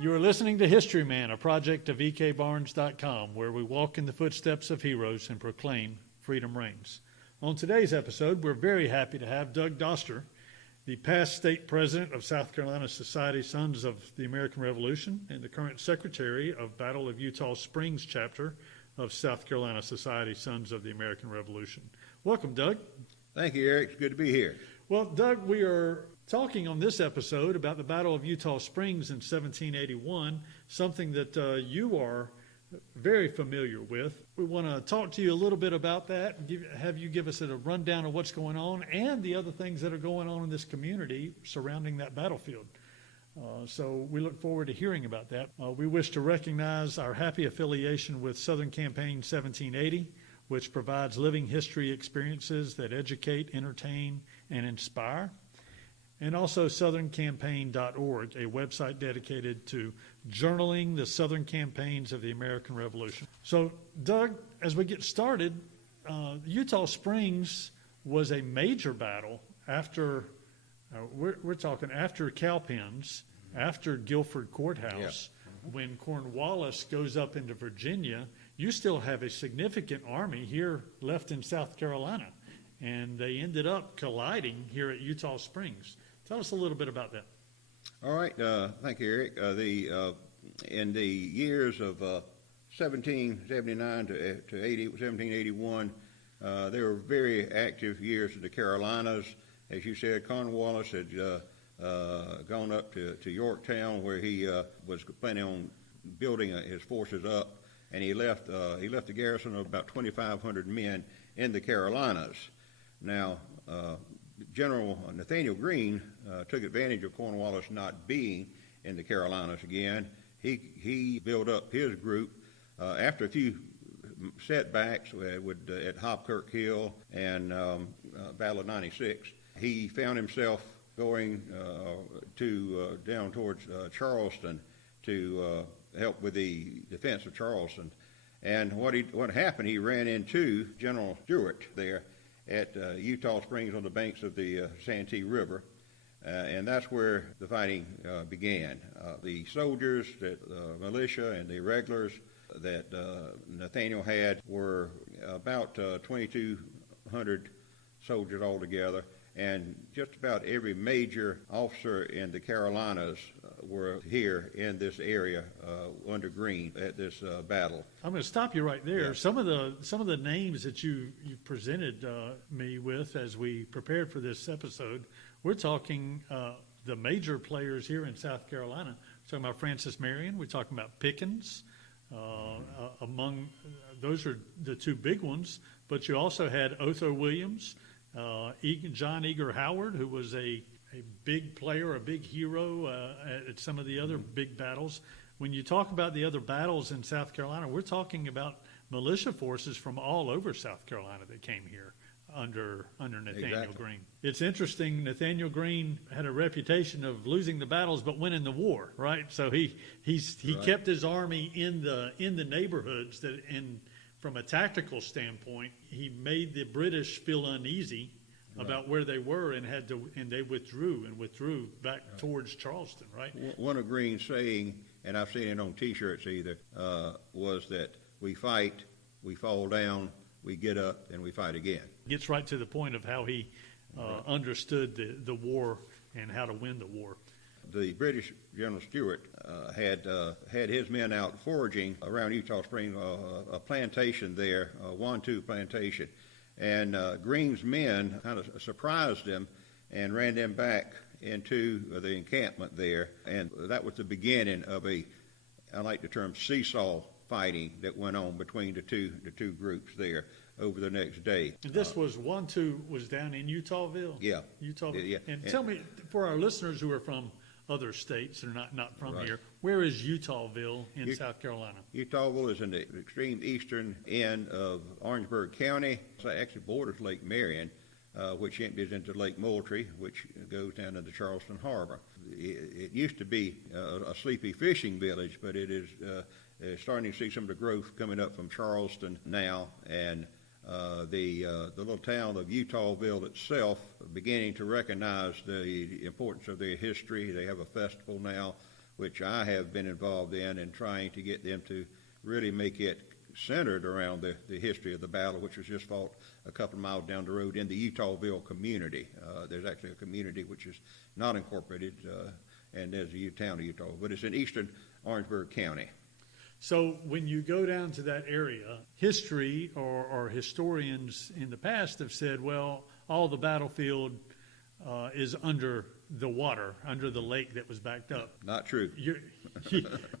You are listening to Historyman, a project of ekbarnes.com, where we walk in the footsteps of heroes and proclaim freedom reigns. On today's episode, we're very happy to have Doug Doster, the past state president of South Carolina Society Sons of the American Revolution and the current secretary of Battle of Eutaw Springs chapter of South Carolina Society Sons of the American Revolution. Welcome, Doug. Thank you, Eric. It's good to be here. Well, Doug, we are talking on this episode about the Battle of Eutaw Springs in 1781, something that you are very familiar with. We want to talk to you a little bit about that, have you give us a rundown of what's going on and the other things that are going on in this community surrounding that battlefield. So we look forward to hearing about that. We wish to recognize our happy affiliation with Southern Campaign 1780, which provides living history experiences that educate, entertain, and inspire. And also southerncampaign.org, a website dedicated to journaling the Southern campaigns of the American Revolution. So, Doug, as we get started, Eutaw Springs was a major battle after, we're talking after Cowpens, after Guilford Courthouse. Yeah. When Cornwallis goes up into Virginia, you still have a significant army here left in South Carolina. And they ended up colliding here at Eutaw Springs. Tell us a little bit about that. All right. Thank you, Eric. In the years of 1779 to 1781, they were very active years in the Carolinas. As you said, Cornwallis had gone up to Yorktown, where he was planning on building his forces up, and he left a garrison of about 2,500 men in the Carolinas. Now, General Nathaniel Greene took advantage of Cornwallis not being in the Carolinas again. He built up his group after a few setbacks at Hopkirk Hill and Battle of 96. He found himself going down towards Charleston to help with the defense of Charleston. And what happened? He ran into General Stewart there at Eutaw Springs on the banks of the Santee River, and that's where the fighting began. The soldiers, militia, and the regulars that Nathaniel had were about 2,200 soldiers altogether, and just about every major officer in the Carolinas were here in this area under Greene at this battle. I'm going to stop you right there. Yeah. Some of the names that you presented me with as we prepared for this episode, we're talking the major players here in South Carolina. We're talking about Francis Marion. We're talking about Pickens. Among those are the two big ones. But you also had Otho Williams, John Eager Howard, who was a big player, a big hero at some of the other big battles. When you talk about the other battles in South Carolina, we're talking about militia forces from all over South Carolina that came here under Nathaniel Greene. It's interesting, Nathaniel Greene had a reputation of losing the battles but winning the war, right? So he right. kept his army in the neighborhoods that, and from a tactical standpoint, he made the British feel uneasy about where they were and they withdrew back towards Charleston, right? One of Greene's saying, and I've seen it on T-shirts was that we fight, we fall down, we get up, and we fight again. Gets right to the point of how he understood the war and how to win the war. The British General Stewart had his men out foraging around Eutaw Springs, a plantation there, a Wantu plantation. And Greene's men kind of surprised them and ran them back into the encampment there. And that was the beginning of I like the term seesaw fighting that went on between the two groups there over the next day. And this was Wantu was down in Eutawville? Yeah. Eutawville. Yeah. And tell me, for our listeners who are from other states, they're not from right. here, where is Eutawville in South Carolina? Eutawville is in the extreme eastern end of Orangeburg County. It actually borders Lake Marion, which empties into Lake Moultrie, which goes down into Charleston Harbor. It used to be a sleepy fishing village, but it is starting to see some of the growth coming up from Charleston now, and the little town of Eutawville itself beginning to recognize the importance of their history. They have a festival now which I have been involved in trying to get them to really make it centered around the history of the battle, which was just fought a couple of miles down the road in the Eutawville community. There's actually a community which is not incorporated, and there's the town of Eutaw, but it's in eastern Orangeburg County. So when you go down to that area, history or historians in the past have said, well, all the battlefield is under the water, under the lake that was backed up. Not true.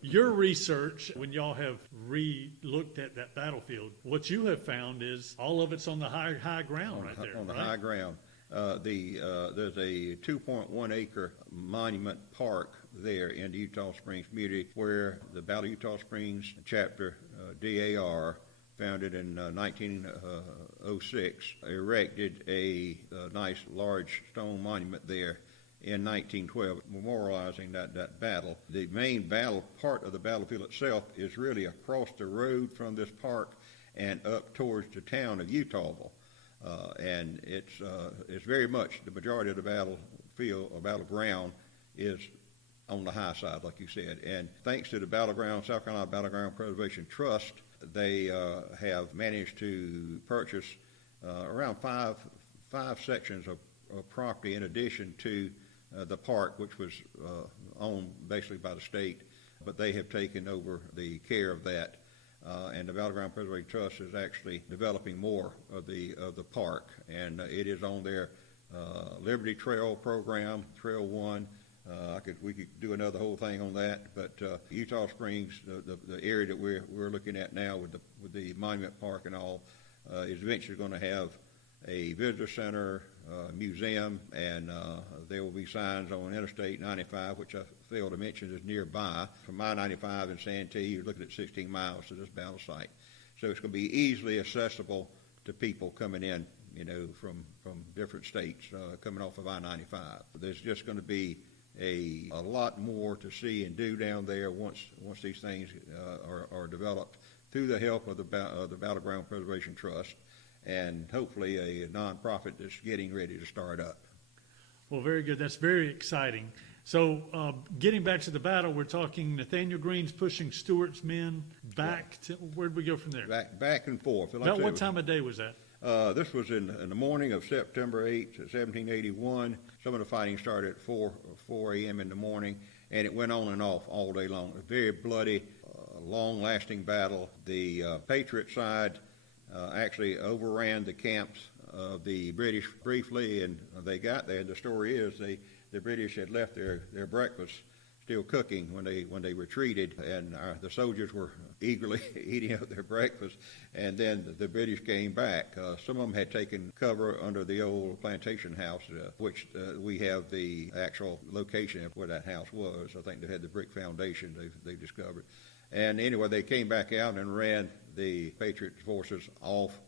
Your research, when y'all have re-looked at that battlefield, what you have found is all of it's on the high ground right there. On the right? high ground. There's a 2.1 acre monument park there in the Eutaw Springs community where the Battle of Eutaw Springs chapter DAR, founded in 1906, erected a nice large stone monument there in 1912, memorializing that battle. The main battle part of the battlefield itself is really across the road from this park and up towards the town of Eutawville. And it's very much the majority of the battlefield or battleground is on the high side, like you said. And thanks to the South Carolina Battleground Preservation Trust, they have managed to purchase around five sections of property in addition to the park, which was owned basically by the state, but they have taken over the care of that. And the Battleground Preservation Trust is actually developing more of the park, and it is on their Liberty Trail program, Trail 1. We could do another whole thing on that, but Eutaw Springs, the area that we're looking at now with the monument park and all, is eventually going to have a visitor center, museum, and there will be signs on Interstate 95, which I failed to mention is nearby. From I-95 in Santee, you're looking at 16 miles to this battle site. So it's going to be easily accessible to people coming in, from different states, coming off of I-95. There's just going to be a lot more to see and do down there once these things are developed through the help of the Battleground Preservation Trust, and hopefully a nonprofit that's getting ready to start up. Well, very good. That's very exciting. So getting back to the battle, we're talking Nathaniel Greene's pushing Stuart's men back to, where'd we go from there? Back and forth. Like About what time of day was that? This was in the morning of September 8th, 1781. Some of the fighting started at 4 a.m. in the morning, and it went on and off all day long. A very bloody, long-lasting battle. The Patriot side actually overran the camps of the British briefly, and they got there. The story is the British had left their breakfast still cooking when they retreated, and the soldiers were eagerly eating up their breakfast, and then the British came back. Some of them had taken cover under the old plantation house, which we have the actual location of where that house was. I think they had the brick foundation they discovered. And anyway, they came back out and ran the Patriot forces off.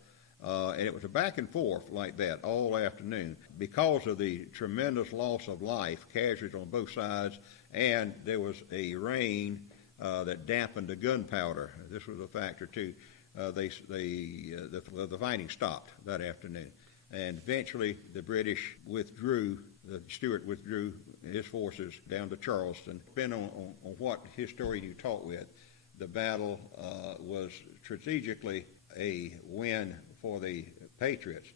And it was a back and forth like that all afternoon because of the tremendous loss of life, casualties on both sides, and there was a rain that dampened the gunpowder. This was a factor too. The fighting stopped that afternoon, and eventually the British withdrew. Stuart withdrew his forces down to Charleston. Depending on what historian you talk with, the battle was strategically a win for the Patriots.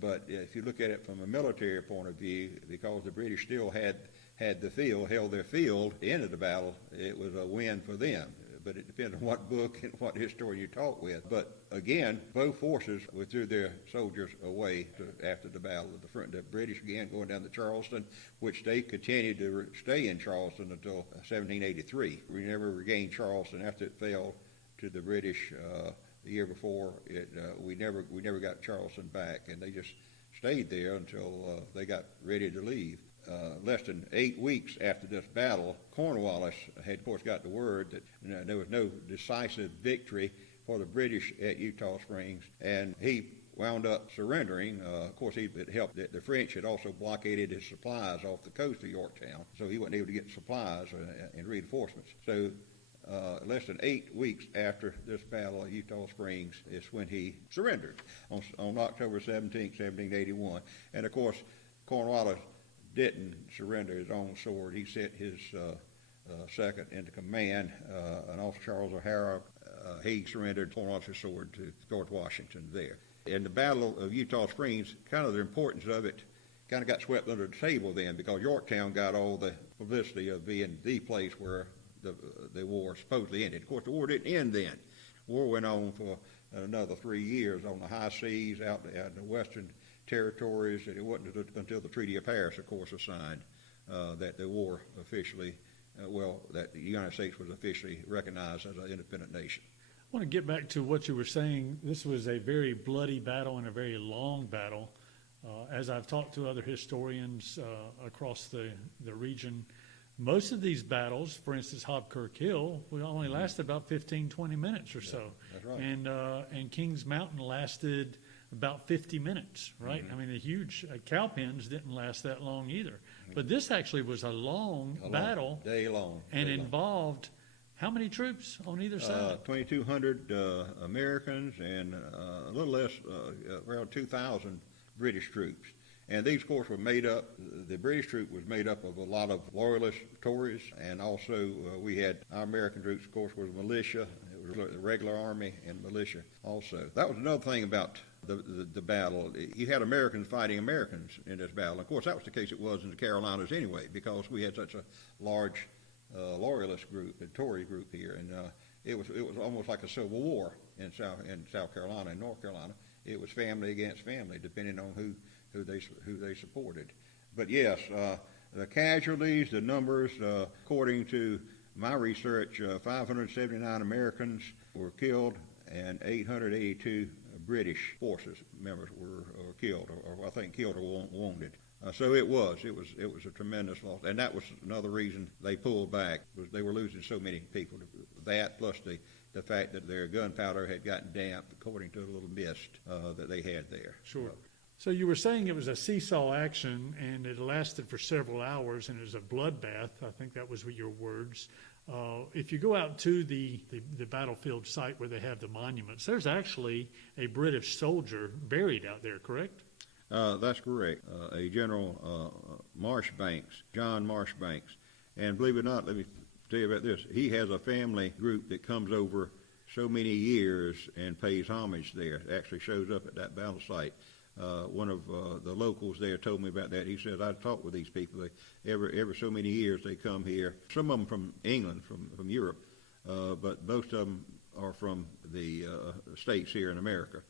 But if you look at it from a military point of view, because the British still had the field, held their field, at the end of the battle, it was a win for them. But it depends on what book and what historian you talk with. But again, both forces withdrew their soldiers away after the battle at the front. The British again going down to Charleston, which they continued to stay in Charleston until 1783. We never regained Charleston after it fell to the British the year before. We never got Charleston back, and they just stayed there until they got ready to leave. Less than 8 weeks after this battle, Cornwallis had, of course, got the word that there was no decisive victory for the British at Eutaw Springs, and he wound up surrendering. Of course, it helped that the French had also blockaded his supplies off the coast of Yorktown, so he wasn't able to get supplies and reinforcements. So less than 8 weeks after this battle at Eutaw Springs is when he surrendered on October 17, 1781. And of course, Cornwallis didn't surrender his own sword. He sent his second in command, an officer Charles O'Hara. He surrendered, torn off his sword to George Washington there. In the Battle of Eutaw Springs, kind of the importance of it kind of got swept under the table then, because Yorktown got all the publicity of being the place where the war supposedly ended. Of course, the war didn't end then. The war went on for another 3 years on the high seas out in the western territories, and it wasn't until the Treaty of Paris, of course, was signed that the war officially, that the United States was officially recognized as an independent nation. I want to get back to what you were saying. This was a very bloody battle and a very long battle. As I've talked to other historians across the region, most of these battles, for instance, Hobkirk Hill, only lasted about 15, 20 minutes or so. That's right. And Kings Mountain lasted about 50 minutes, right? Mm-hmm. I mean, the huge Cowpens didn't last that long either. Mm-hmm. But this actually was a long battle. Day long. And involved how many troops on either side? 2,200 Americans and a little less, around 2,000 British troops. And these, of course, were made up, the British troop was made up of a lot of loyalist Tories, and also we had our American troops, of course, was militia. It was the regular army and militia also. That was another thing about the battle. You had Americans fighting Americans in this battle. Of course, that was the case it was in the Carolinas anyway, because we had such a large loyalist group, a Tory group here, and it was almost like a civil war in South Carolina and North Carolina. It was family against family, depending on who they supported. But yes, the casualties, the numbers, according to my research, 579 Americans were killed and 882 British forces members were killed, or I think killed or wounded. So it was a tremendous loss, and that was another reason they pulled back, was they were losing so many people. That plus the fact that their gunpowder had gotten damp, according to a little mist that they had there. Sure. So you were saying it was a seesaw action, and it lasted for several hours, and it was a bloodbath. I think that was your words. If you go out to the battlefield site where they have the monuments, there's actually a British soldier buried out there, correct? That's correct. A General Marshbanks, John Marshbanks. And believe it or not, let me tell you about this. He has a family group that comes over so many years and pays homage there. It actually shows up at that battle site. One of the locals there told me about that. He says, I talk with these people. Every so many years they come here. Some of them from England, from Europe, but most of them are from the states here in America.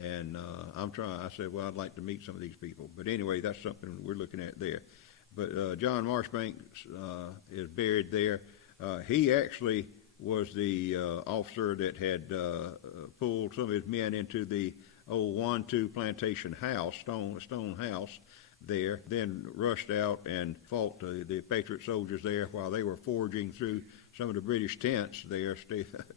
And I said, well, I'd like to meet some of these people. But anyway, that's something we're looking at there. But John Marshbanks is buried there. He actually was the officer that had pulled some of his men into the old 1-2 plantation house, stone house there, then rushed out and fought the Patriot soldiers there while they were foraging through some of the British tents there,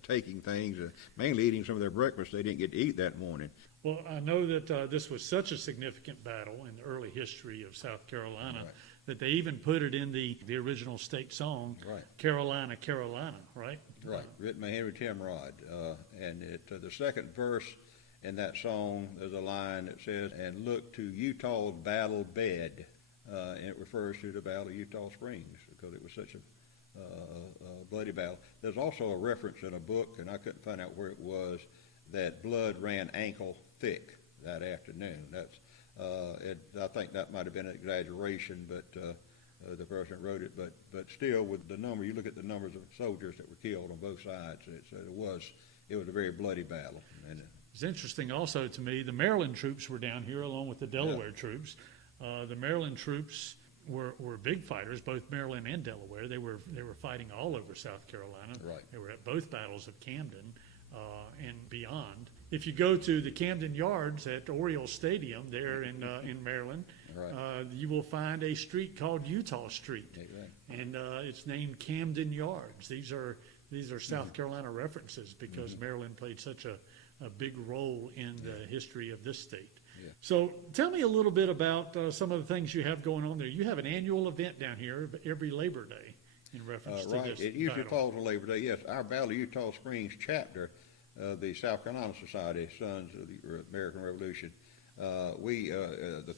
taking things, mainly eating some of their breakfast they didn't get to eat that morning. Well, I know that this was such a significant battle in the early history of South Carolina, right, that they even put it in the original state song, right, Carolina, Carolina, right? Right, written by Henry Timrod. And the second verse in that song, there's a line that says, and look to Eutaw's battle bed. And it refers to the Battle of Eutaw Springs because it was such a bloody battle. There's also a reference in a book, and I couldn't find out where it was, that blood ran ankle thick that afternoon. That's I think that might have been an exaggeration, but the person wrote it. But still, with the number, you look at the numbers of soldiers that were killed on both sides. It was a very bloody battle. And it's interesting also to me, the Maryland troops were down here along with the Delaware troops. The Maryland troops were big fighters, both Maryland and Delaware. They were fighting all over South Carolina. Right. They were at both battles of Camden and beyond. If you go to the Camden Yards at Oriole Stadium there in Maryland, right, you will find a street called Eutaw Street, exactly, and it's named Camden Yards. These are South Carolina references because Maryland played such a big role in the history of this state. Yeah. So tell me a little bit about some of the things you have going on there. You have an annual event down here every Labor Day in reference to right. this It usually battle. falls on Labor Day, yes. Our Battle of Eutaw Springs chapter, the South Carolina Society, Sons of the American Revolution, of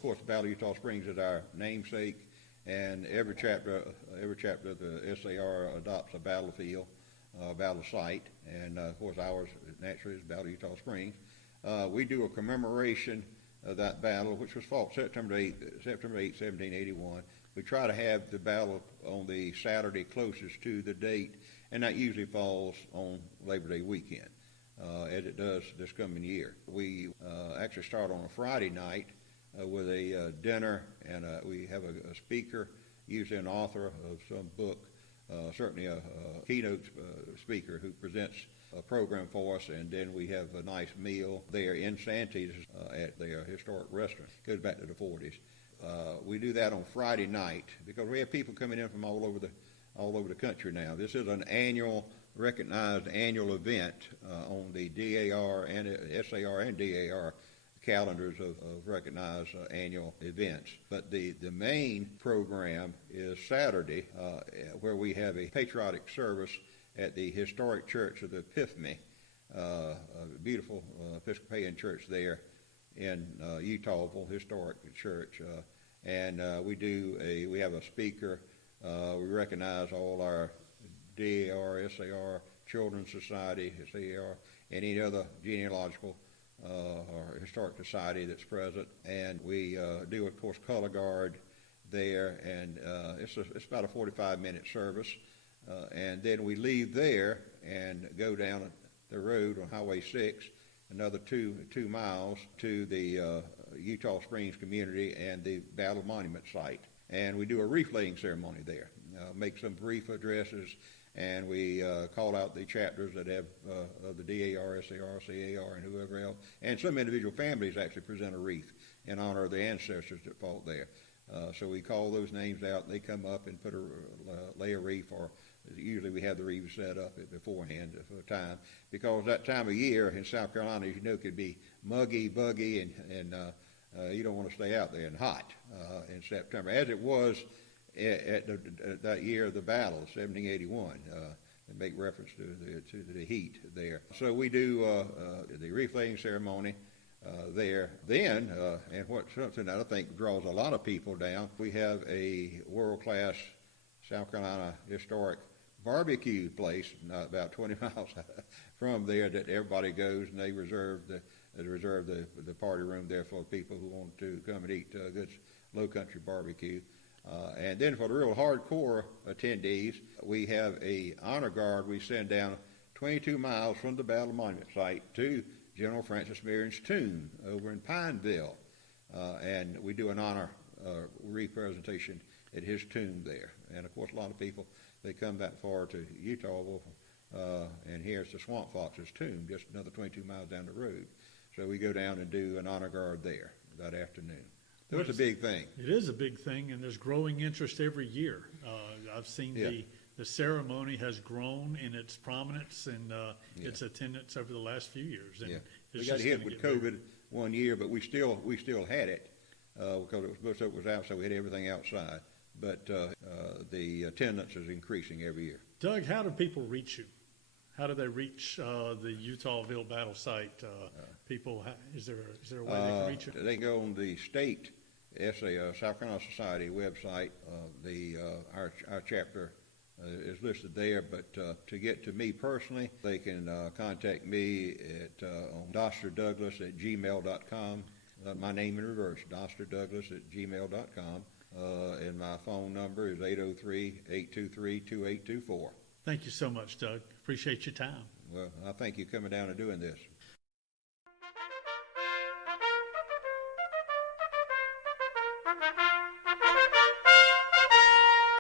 course, the Battle of Eutaw Springs is our namesake, and every chapter of the SAR adopts a battlefield, battle site, and of course ours naturally is Battle of Eutaw Springs. We do a commemoration of that battle, which was fought September 8, 1781. We try to have the battle on the Saturday closest to the date, and that usually falls on Labor Day weekend, as it does this coming year. We actually start on a Friday night with a dinner, and we have a speaker, usually an author of some book, certainly a keynote speaker who presents a program for us, and then we have a nice meal there in Santee's at their historic restaurant. Goes back to the 40s. We do that on Friday night because we have people coming in from all over the country now. This is an recognized annual event on the DAR and SAR and DAR calendars of recognized annual events. But the main program is Saturday, where we have a patriotic service at the historic church of the Epiphany, a beautiful Episcopalian church there in Eutawville, historic church. And we have a speaker. We recognize all our DAR, SAR, Children's Society, SAR, and any other genealogical or historic society that's present. And we do, of course, color guard there, and it's about a 45-minute service. And then we leave there and go down the road on Highway 6, another two miles to the Eutaw Springs community and the Battle Monument site. And we do a wreath laying ceremony there, make some brief addresses, and we call out the chapters that have of the DAR, SAR, CAR, and whoever else. And some individual families actually present a wreath in honor of the ancestors that fought there. So we call those names out, and they come up and lay a wreath, or usually we have the wreath set up beforehand for a time, because that time of year in South Carolina, as you know, could be muggy, buggy, and you don't want to stay out there and hot in September, as it was at that year of the battle, 1781. And make reference to the heat there. So we do the wreath laying ceremony there. Then, and something that I think draws a lot of people down, we have a world-class South Carolina historic barbecue place about 20 miles from there that everybody goes, and they reserve the party room there for people who want to come and eat good low country barbecue. And then for the real hardcore attendees, we have a honor guard we send down 22 miles from the Battle Monument site to General Francis Marion's tomb over in Pineville. And we do an honor representation at his tomb there. And of course, a lot of people, they come that far to Eutawville, and here's the Swamp Fox's tomb, just another 22 miles down the road. So we go down and do an honor guard there that afternoon. So it's a big thing. It is a big thing, and there's growing interest every year. I've seen the ceremony has grown in its prominence and its attendance over the last few years. And we got hit with COVID one year, but we still had it because most of it was outside. We had everything outside, but the attendance is increasing every year. Doug, how do people reach you? How do they reach the Eutawville battle site? Is there a way they can reach you? They can go on the state South Carolina Society website. Our chapter is listed there, but to get to me personally, they can contact me at on dosterdouglas@gmail.com. My name in reverse, dosterdouglas@gmail.com, and my phone number is 803-823-2824. Thank you so much, Doug. Appreciate your time. Well, I thank you coming down and doing this.